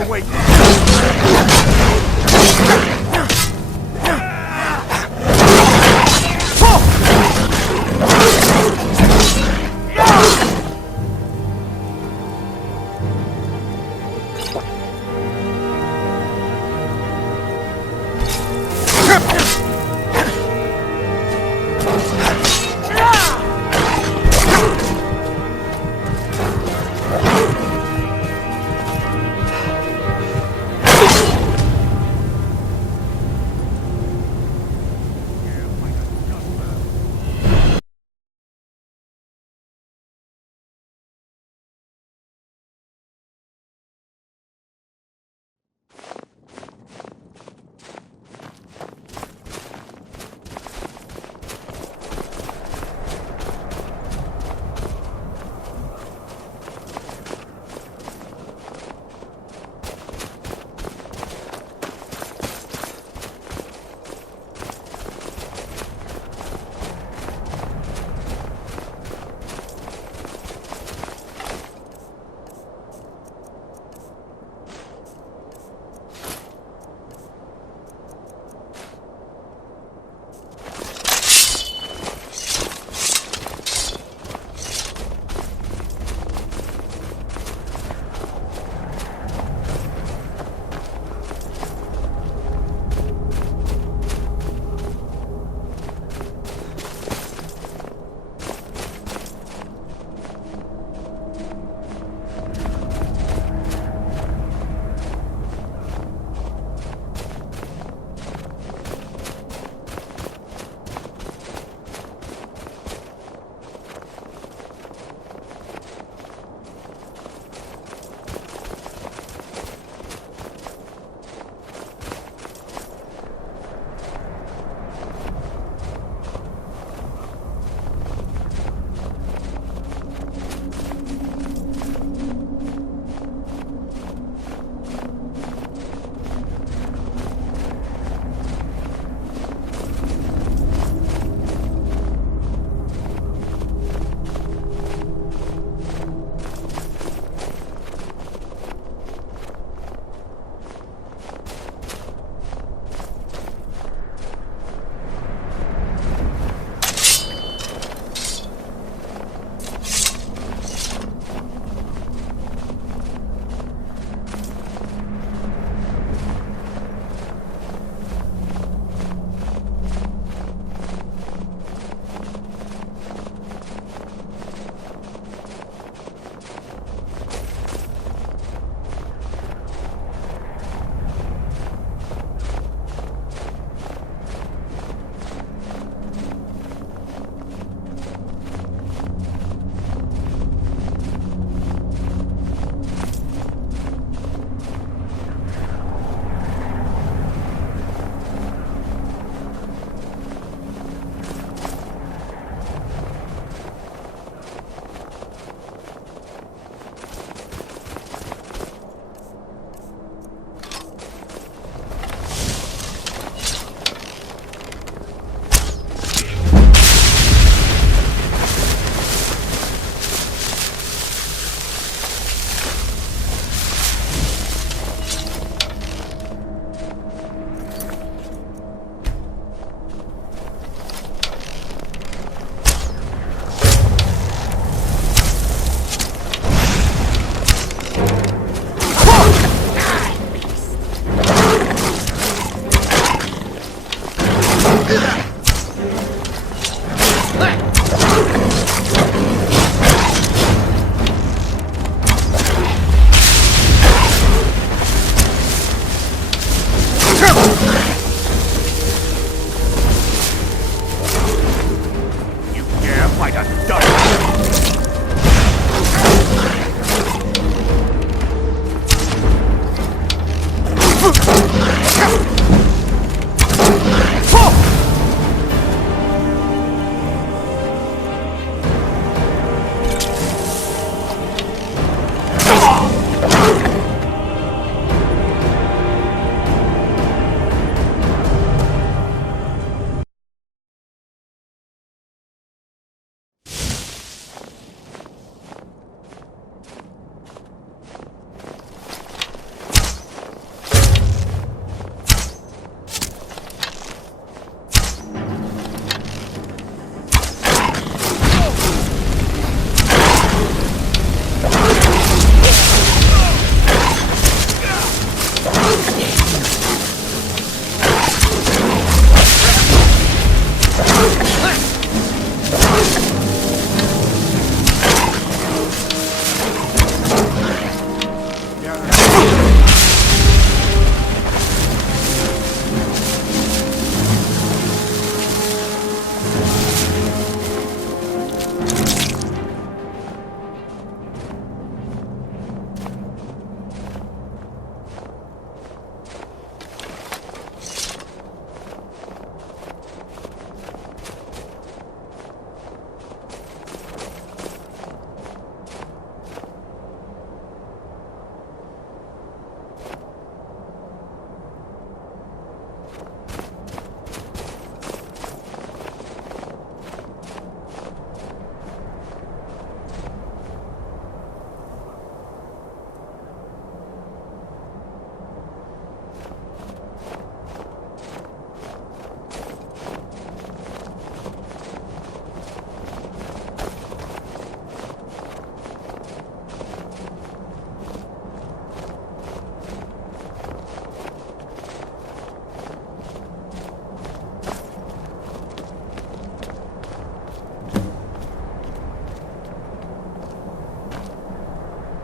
the way.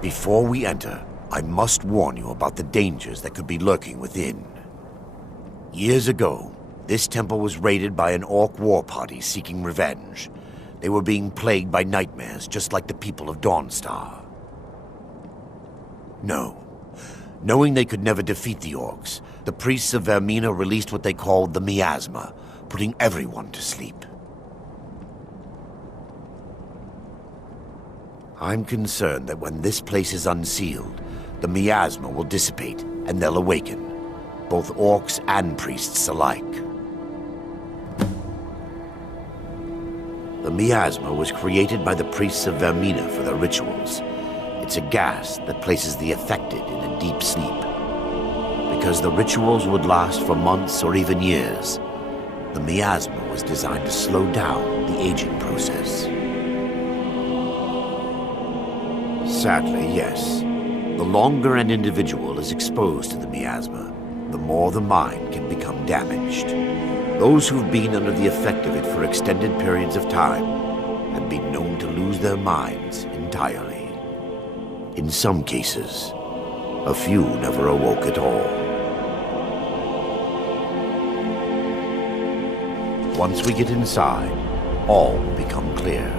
Before we enter, I must warn you about the dangers that could be lurking within. Years ago, this temple was raided by an orc war party seeking revenge. They were being plagued by nightmares, just like the people of Dawnstar. Knowing they could never defeat the orcs, the priests of Vermina released what they called the miasma, putting everyone to sleep. I'm concerned that when this place is unsealed, the miasma will dissipate and they'll awaken, both orcs and priests alike. The miasma was created by the priests of Vermina for their rituals. It's a gas that places the affected in a deep sleep. Because the rituals would last for months or even years, the miasma was designed to slow down the aging process. Sadly, yes. The longer an individual is exposed to the miasma, the more the mind can become damaged. Those who've been under the effect of it for extended periods of time have been known to lose their minds entirely. In some cases, a few never awoke at all. Once we get inside, all will become clear.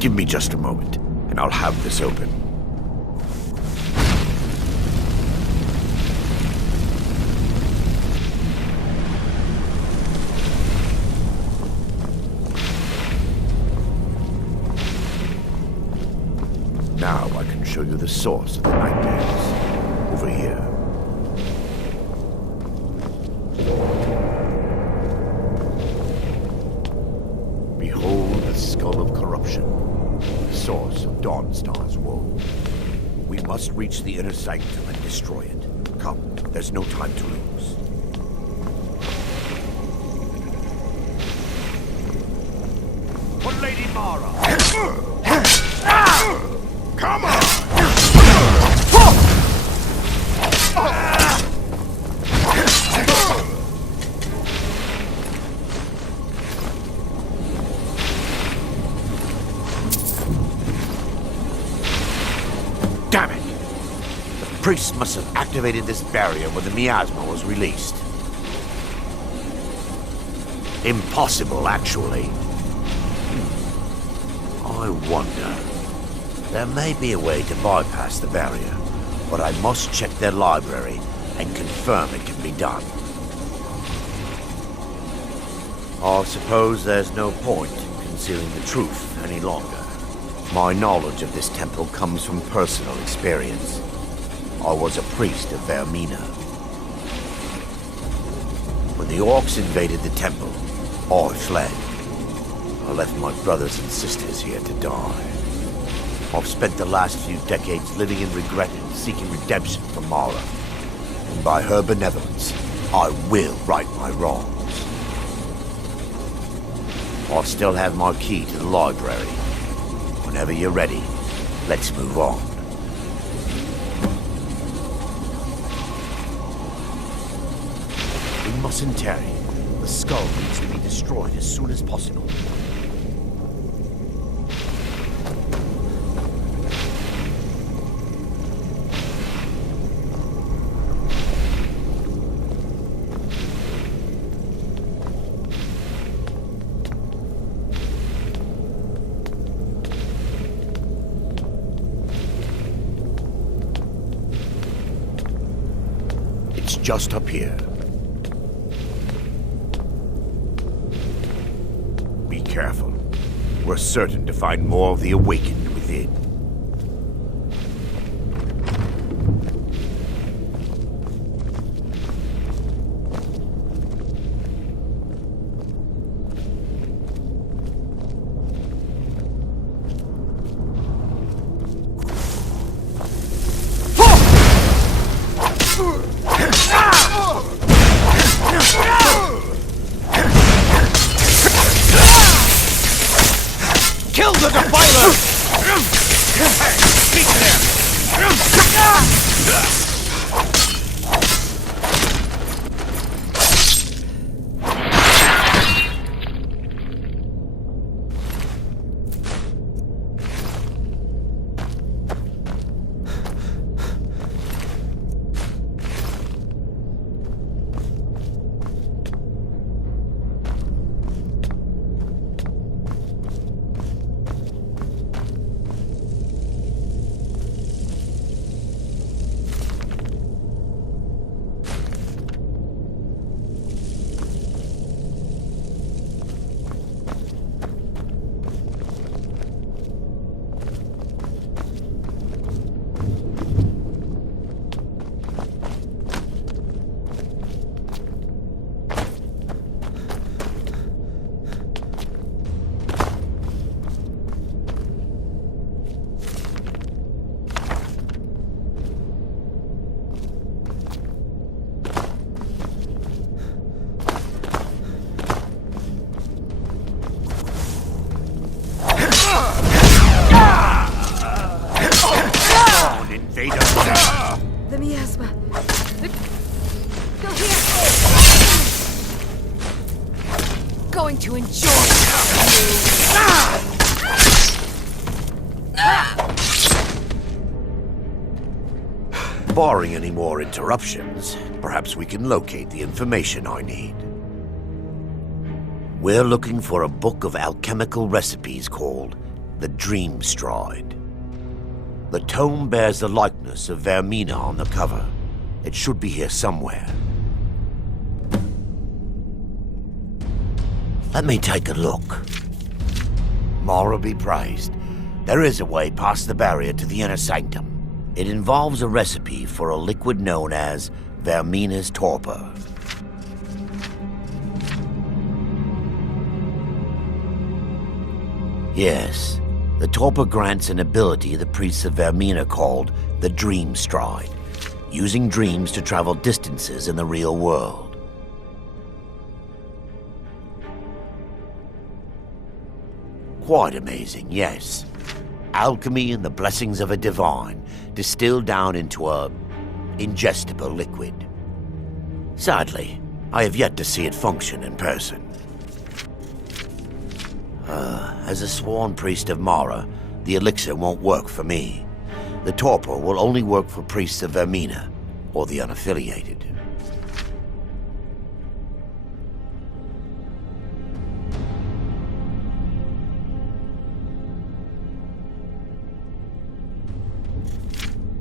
Give me just a moment, and I'll have this open. Now I can show you the source of the nightmares. Over here. Behold the skull of corruption. Source of Dawnstars' woe. We must reach the inner sanctum and destroy it. Come, there's no time to lose. For Lady Mara! Come on! Damn it! The priests must have activated this barrier when the miasma was released. Impossible, actually. I wonder. There may be a way to bypass the barrier, but I must check their library and confirm it can be done. I suppose there's no point in concealing the truth any longer. My knowledge of this temple comes from personal experience. I was a priest of Vermina. When the orcs invaded the temple, I fled. I left my brothers and sisters here to die. I've spent the last few decades living in regret and seeking redemption from Mara. And by her benevolence, I will right my wrongs. I still have my key to the library. Whenever you're ready, let's move on. We mustn't tarry. The skull needs to be destroyed as soon as possible. just up here. Be careful. We're certain to find more of the awakened within. Kill the defiler! Speak there! The miasma. Go here. Going to enjoy Barring any more interruptions, perhaps we can locate the information I need. We're looking for a book of alchemical recipes called the Dawnstars. The tome bears the likeness of Vermina on the cover. It should be here somewhere. Let me take a look. Mara be praised. There is a way past the barrier to the inner sanctum. It involves a recipe for a liquid known as Vermina's torpor. Yes, the torpor grants an ability the priests of Vermina called the Dream Stride, using dreams to travel distances in the real world. Quite amazing, yes. Alchemy and the blessings of a divine, distilled down into a ingestible liquid. Sadly, I have yet to see it function in person. As a sworn priest of Mara, the elixir won't work for me. The torpor will only work for priests of Vermina, or the unaffiliated.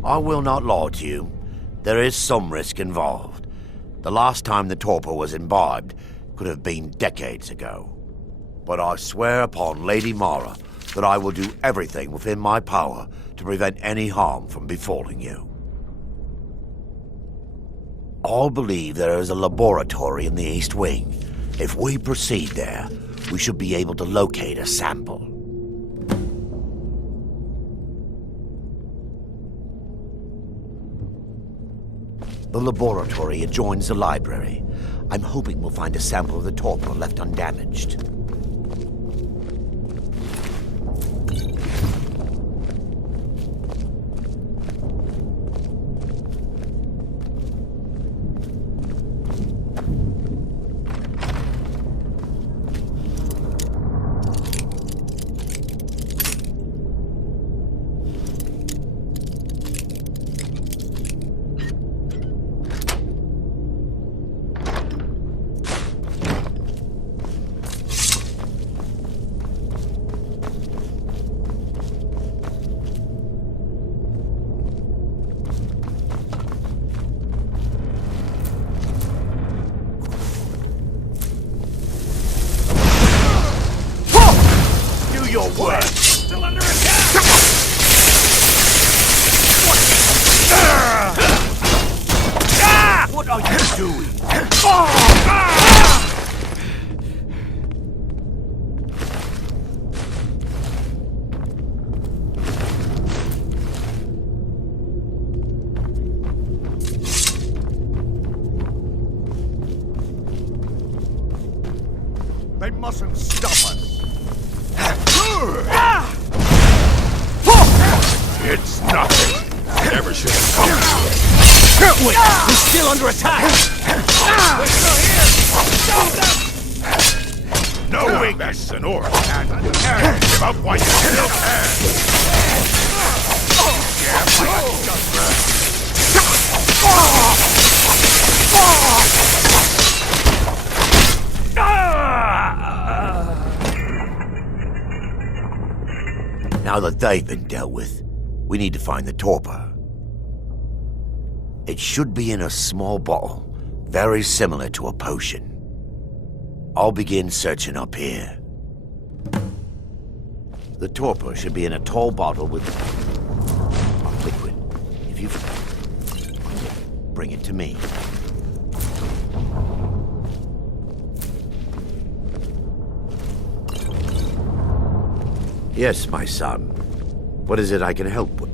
I will not lie to you. There is some risk involved. The last time the torpor was imbibed could have been decades ago. But I swear upon Lady Mara that I will do everything within my power to prevent any harm from befalling you. I believe there is a laboratory in the East Wing. If we proceed there, we should be able to locate a sample. The laboratory adjoins the library. I'm hoping we'll find a sample of the torpor left undamaged. way! Still under attack! What are you doing? They mustn't stop us! It's nothing! Never should have come to it! Wait! We're still under attack! We're still here! Stop them! No weakness and order! Give up while you still can! Yeah, Now that they've been dealt with, we need to find the torpor. It should be in a small bottle, very similar to a potion. I'll begin searching up here. The torpor should be in a tall bottle with liquid. If you bring it to me. Yes, my son. What is it I can help with?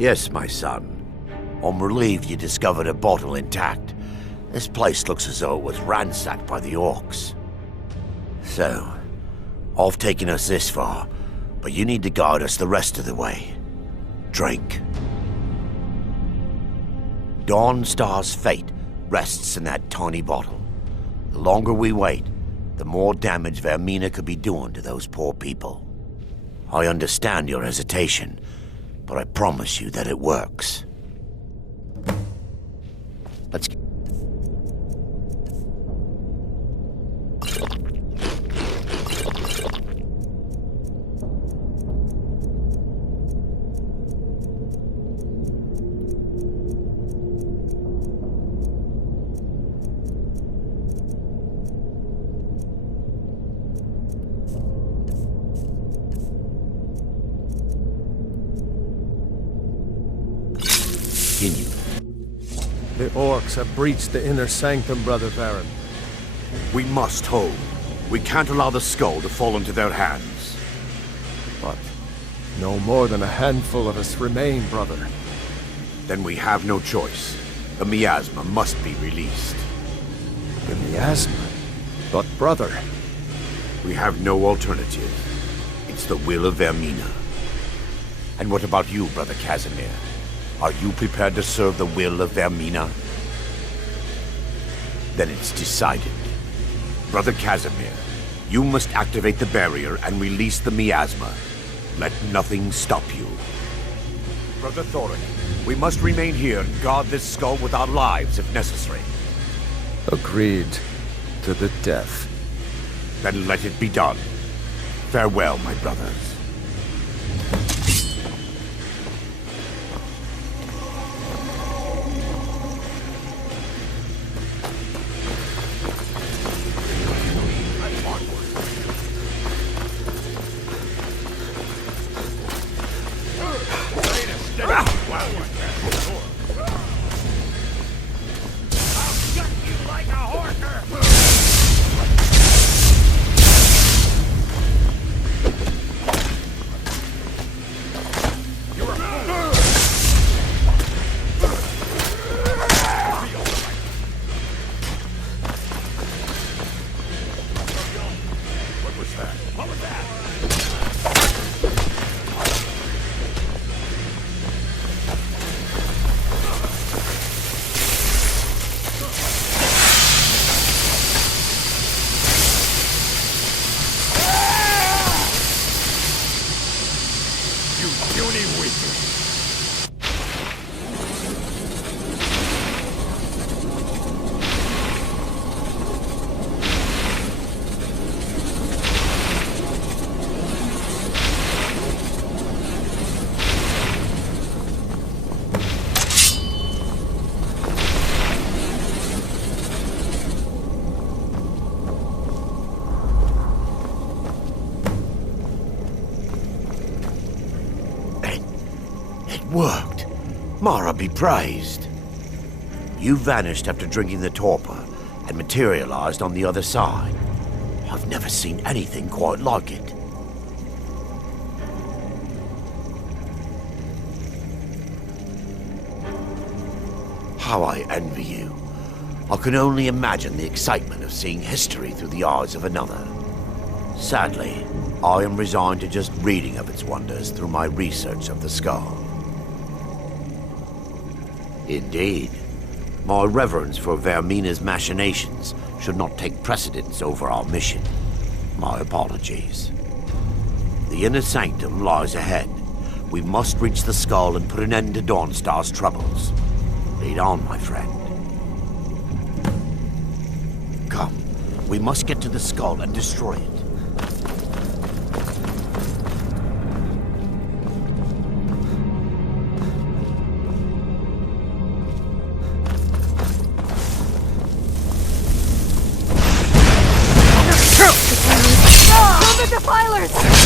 Yes, my son. I'm relieved you discovered a bottle intact. This place looks as though it was ransacked by the orcs. So, I've taken us this far, but you need to guide us the rest of the way. Drink. Dawnstars' fate rests in that tiny bottle. The longer we wait, the more damage Vermina could be doing to those poor people. I understand your hesitation, but I promise you that it works. Let's... The orcs have breached the inner sanctum, Brother Baron. We must hold. We can't allow the skull to fall into their hands. But no more than a handful of us remain, brother. Then we have no choice. The miasma must be released. The miasma? But brother... We have no alternative. It's the will of Vermina. And what about you, Brother Casimir? Are you prepared to serve the will of Vermina? Then it's decided. Brother Casimir, you must activate the barrier and release the miasma. Let nothing stop you. Brother Thoric, we must remain here and guard this skull with our lives if necessary. Agreed to the death. Then let it be done. Farewell, my brothers. Worked. Mara be praised. You vanished after drinking the torpor and materialized on the other side. I've never seen anything quite like it. How I envy you. I can only imagine the excitement of seeing history through the eyes of another. Sadly, I am resigned to just reading of its wonders through my research of the skull. Indeed. My reverence for Vermina's machinations should not take precedence over our mission. My apologies. The inner sanctum lies ahead. We must reach the skull and put an end to Dawnstars' troubles. Lead on, my friend. Come, we must get to the skull and destroy it. Defilers!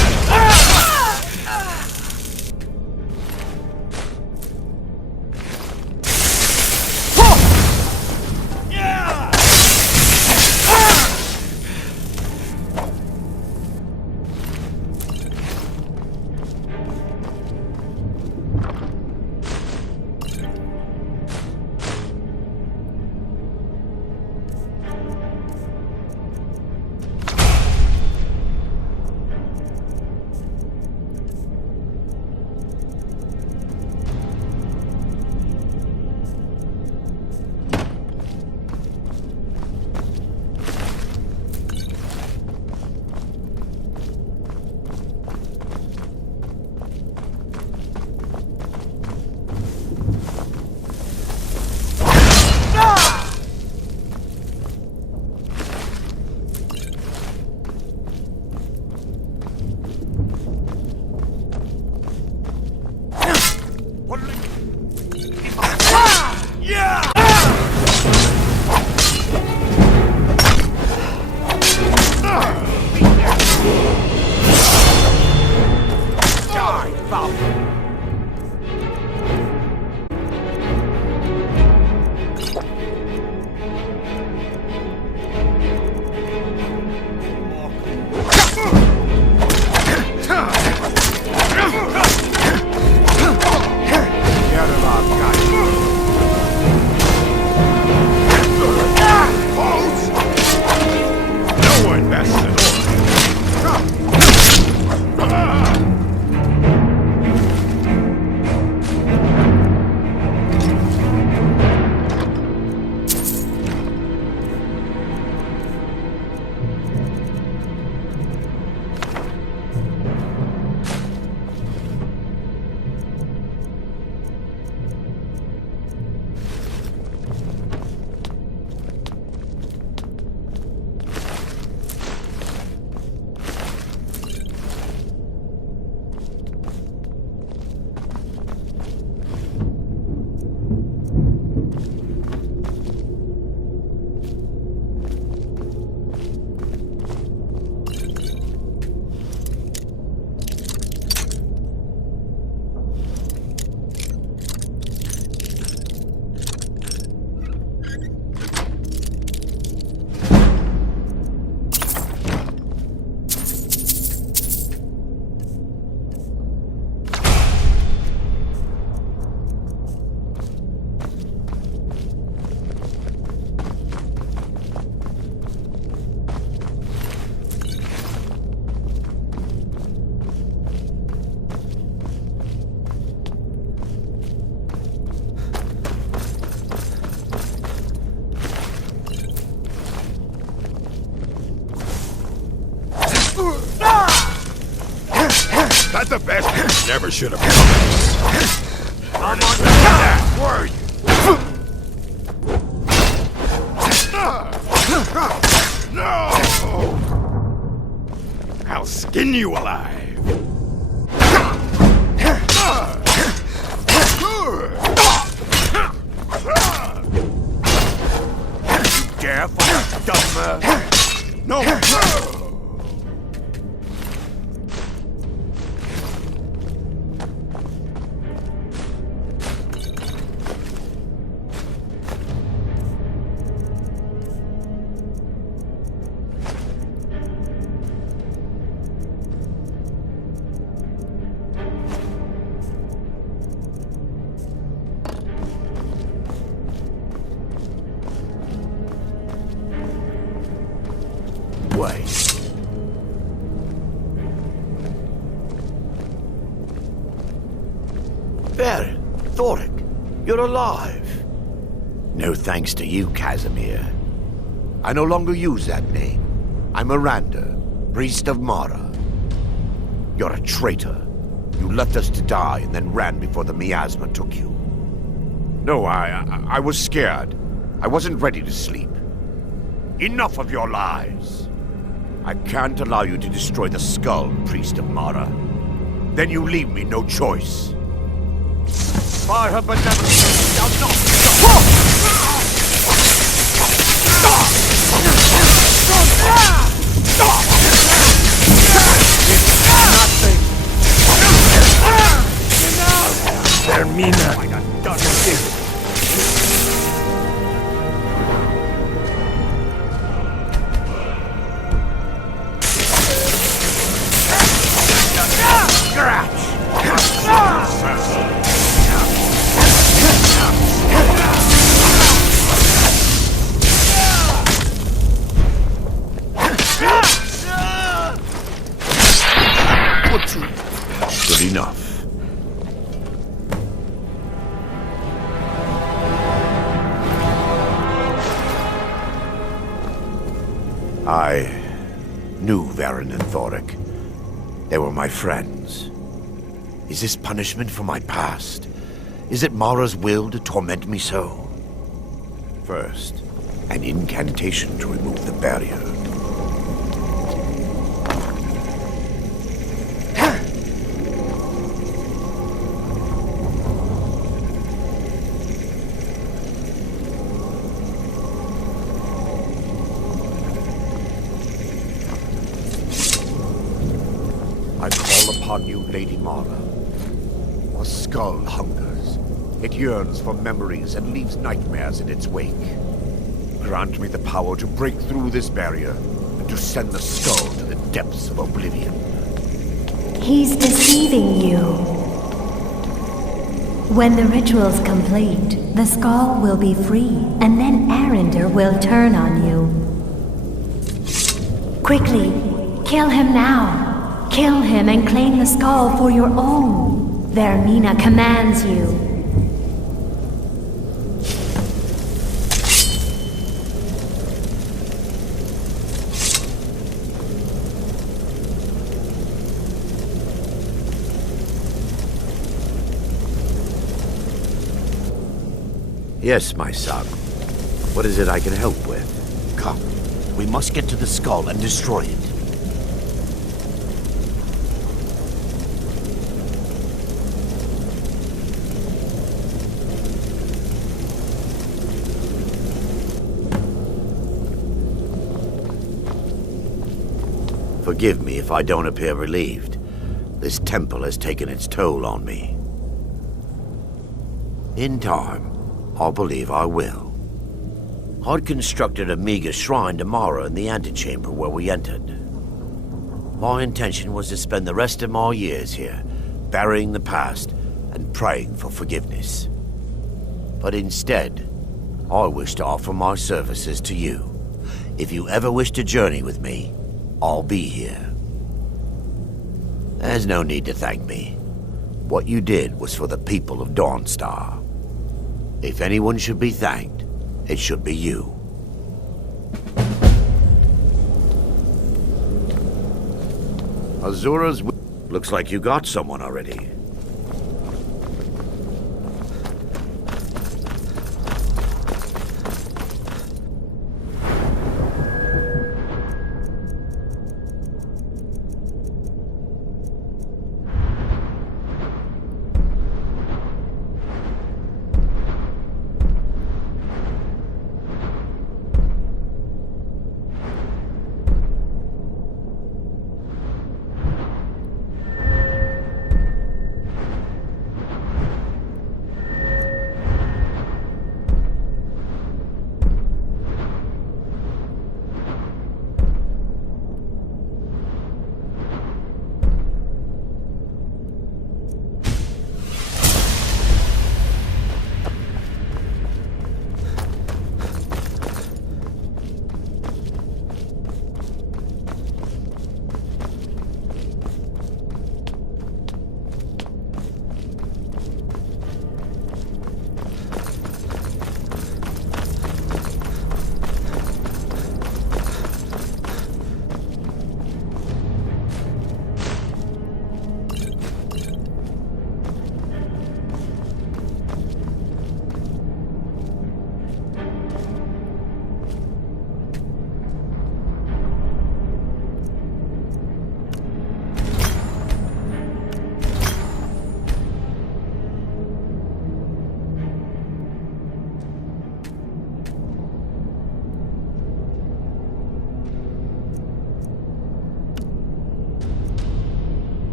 the best. Never should have come. I'm on that. Were you? No! I'll skin you alive. You dare for a dumb No! Way. Baron, Thoric, you're alive. No thanks to you, Casimir. I no longer use that name. I'm Miranda, priest of Mara. You're a traitor. You left us to die and then ran before the miasma took you. No, I was scared. I wasn't ready to sleep. Enough of your lies. I can't allow you to destroy the skull, priest of Mara. Then you leave me no choice. By her benevolence, thou not It's nothing. Ermina. I got done with this. Good enough. I knew Varen and Thoric. They were my friends. Is this punishment for my past? Is it Mara's will to torment me so? First, an incantation to remove the barrier. I call upon you, Lady Mara. A skull hungers. It yearns for memories and leaves nightmares in its wake. Grant me the power to break through this barrier and to send the skull to the depths of oblivion. He's deceiving you. When the ritual's complete, the skull will be free, and then Arender will turn on you. Quickly, kill him now. Kill him and claim the skull for your own. Vermina commands you. Yes, my son. What is it I can help with? Come, we must get to the skull and destroy it. Forgive me if I don't appear relieved. This temple has taken its toll on me. In time, I believe I will. I'd constructed a meager shrine to Mara in the antechamber where we entered. My intention was to spend the rest of my years here, burying the past and praying for forgiveness. But instead, I wish to offer my services to you. If you ever wish to journey with me, I'll be here. There's no need to thank me. What you did was for the people of Dawnstar. If anyone should be thanked, it should be you. Azura's Looks like you got someone already.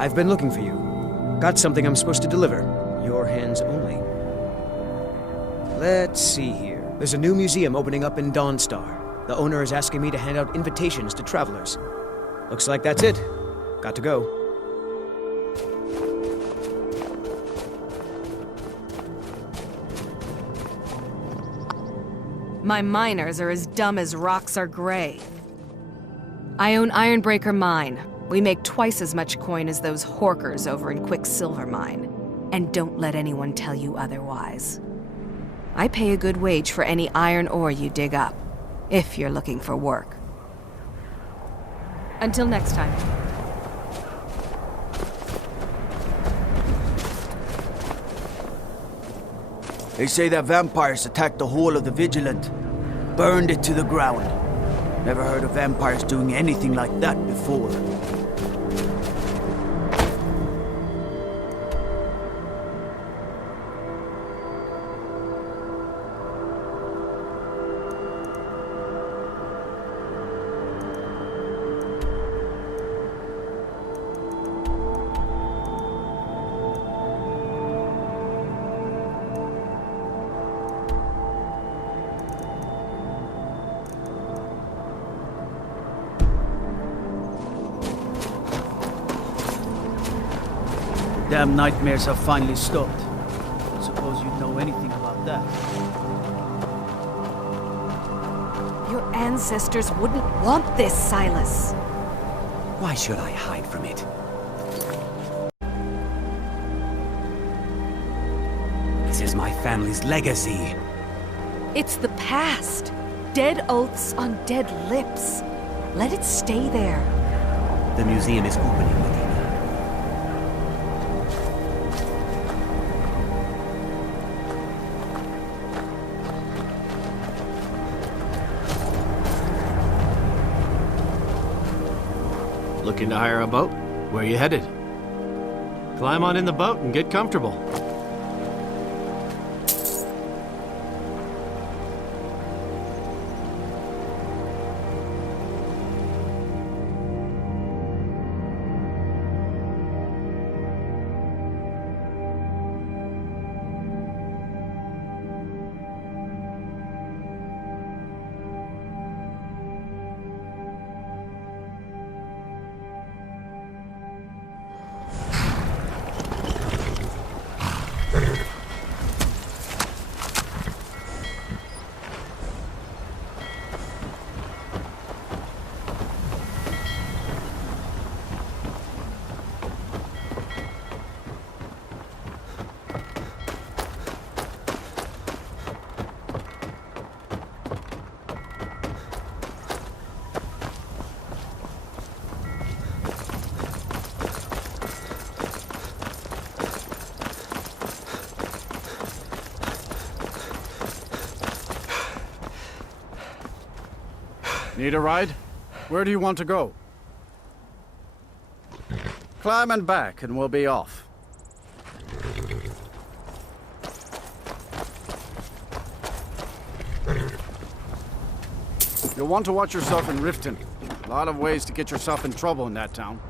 I've been looking for you. Got something I'm supposed to deliver. Your hands only. Let's see here. There's a new museum opening up in Dawnstar. The owner is asking me to hand out invitations to travelers. Looks like that's it. Got to go. My miners are as dumb as rocks are gray. I own Ironbreaker Mine. We make twice as much coin as those horkers over in Quicksilver Mine. And don't let anyone tell you otherwise. I pay a good wage for any iron ore you dig up, if you're looking for work. Until next time. They say that vampires attacked the Hall of the Vigilant, burned it to the ground. Never heard of vampires doing anything like that before. Damn nightmares have finally stopped. Suppose you'd know anything about that. Your ancestors wouldn't want this, Silas. Why should I hide from it? This is my family's legacy. It's the past. Dead oaths on dead lips. Let it stay there. The museum is opening, Medina. Looking to hire a boat? Where are you headed? Climb on in the boat and get comfortable. Need a ride? Where do you want to go? Climb and back, and we'll be off. You'll want to watch yourself in Riften. A lot of ways to get yourself in trouble in that town.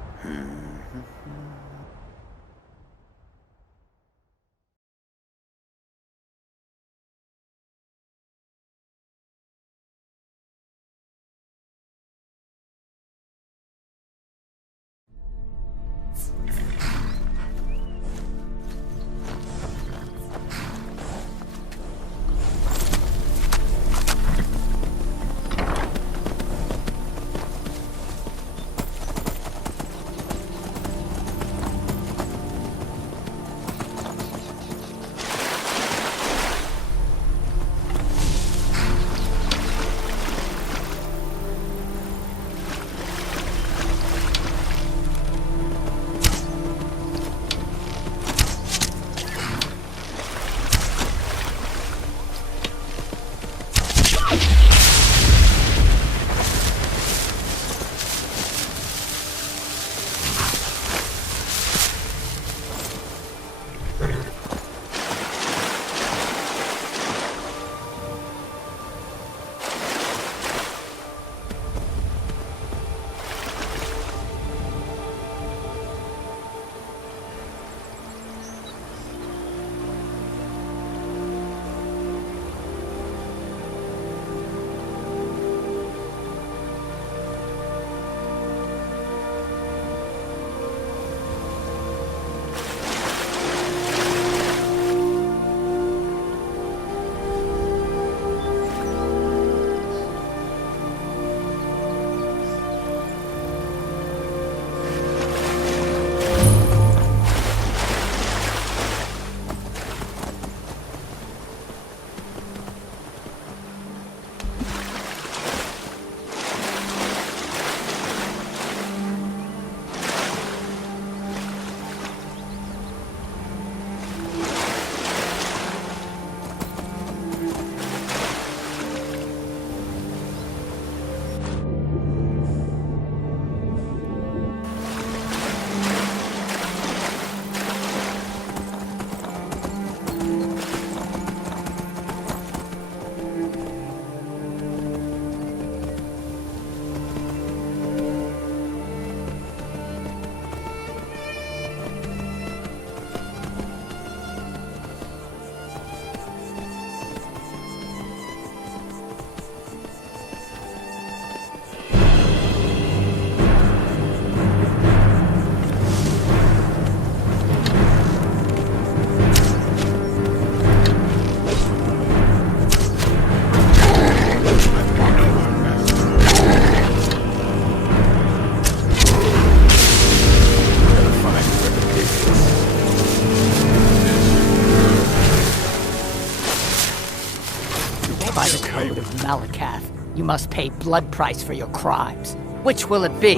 code of Malakath, you must pay blood price for your crimes. Which will it be?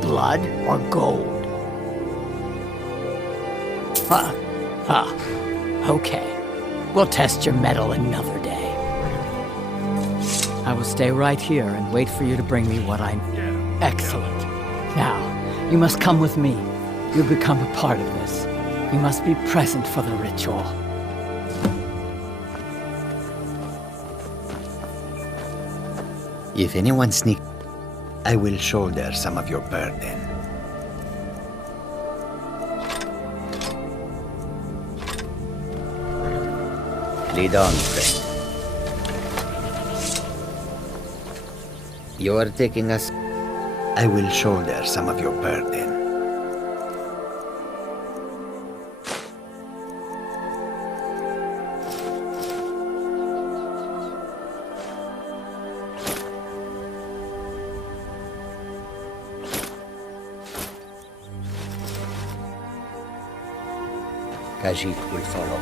Blood or gold? Okay. We'll test your mettle another day. I will stay right here and wait for you to bring me what I... Excellent. Now, you must come with me. You'll become a part of this. You must be present for the ritual. If anyone sneaks, I will shoulder some of your burden. Lead on, friend. You are taking us. I will shoulder some of your burden. Khajiit will follow.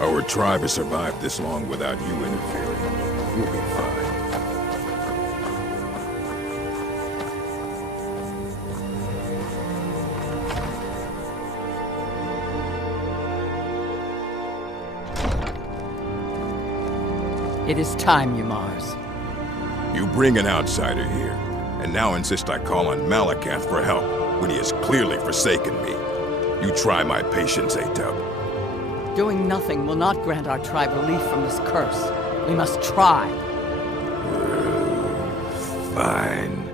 Our tribe has survived this long without you interfering. We'll be fine. It is time, Ymars. You bring an outsider here, and now insist I call on Malakath for help, when he has clearly forsaken me. You try my patience, Atub. Doing nothing will not grant our tribe relief from this curse. We must try. Fine.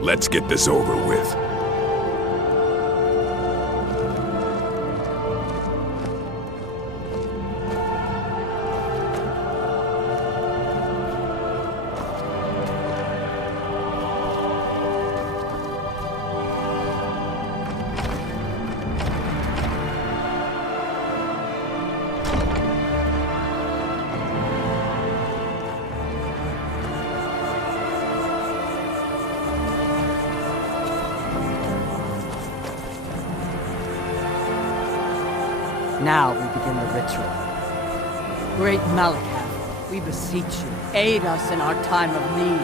Let's get this over with. Now we begin the ritual. Great Malakath, we beseech you, aid us in our time of need.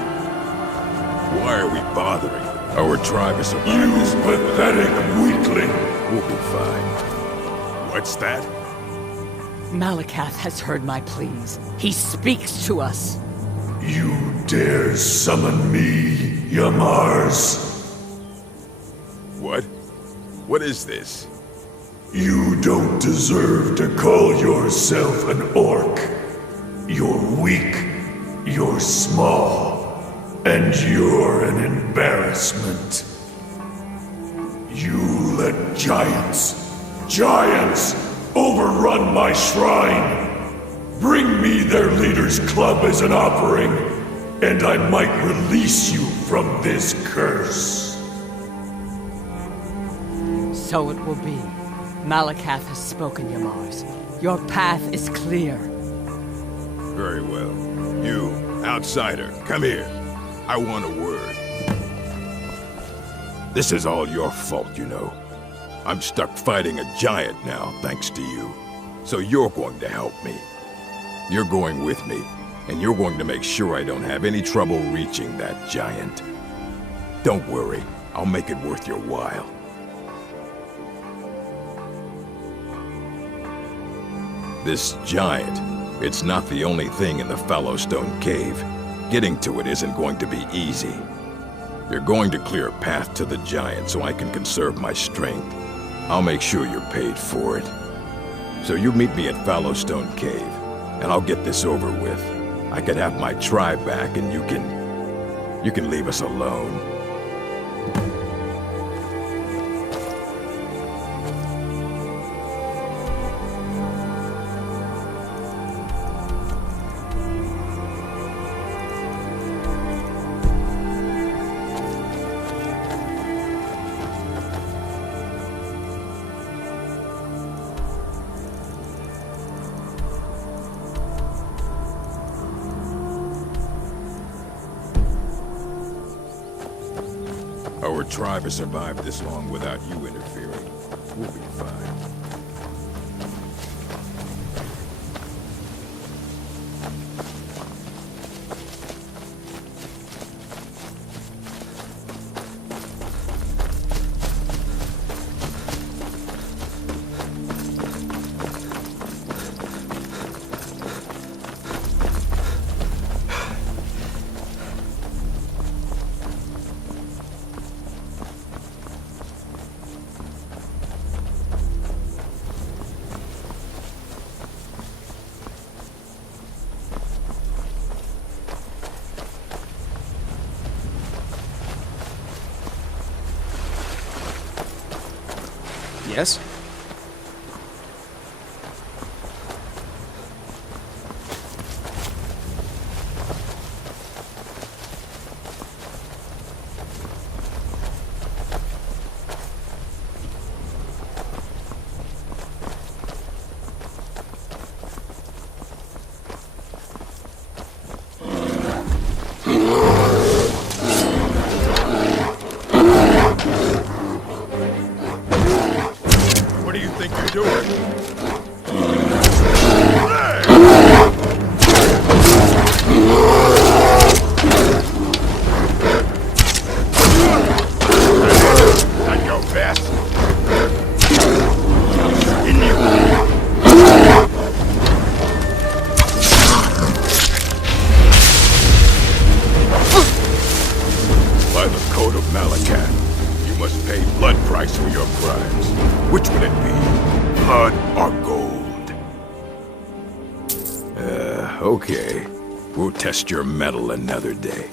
Why are we bothering? Our tribe has survived this pathetic weakling! We'll be fine. What's that? Malakath has heard my pleas. He speaks to us. You dare summon me, Ymars? What? What is this? You don't deserve to call yourself an orc. You're weak, you're small, and you're an embarrassment. You let giants overrun my shrine. Bring me their leader's club as an offering, and I might release you from this curse. So it will be. Malakath has spoken, Ymars. Your path is clear. Very well. You, outsider, come here. I want a word. This is all your fault, you know. I'm stuck fighting a giant now, thanks to you. So you're going to help me. You're going with me, and you're going to make sure I don't have any trouble reaching that giant. Don't worry, I'll make it worth your while. This giant, it's not the only thing in the Fallowstone Cave. Getting to it isn't going to be easy. You're going to clear a path to the giant so I can conserve my strength. I'll make sure you're paid for it. So you meet me at Fallowstone Cave, and I'll get this over with. I can have my tribe back, and you can leave us alone. Our tribe has survived this long without you interfering. We'll be fine. Yes? What do you think you're doing? I'd go fast. In you. By the code of Malakat, you must pay blood price for your crimes. Which would it be? Blood or gold? Okay. We'll test your mettle another day.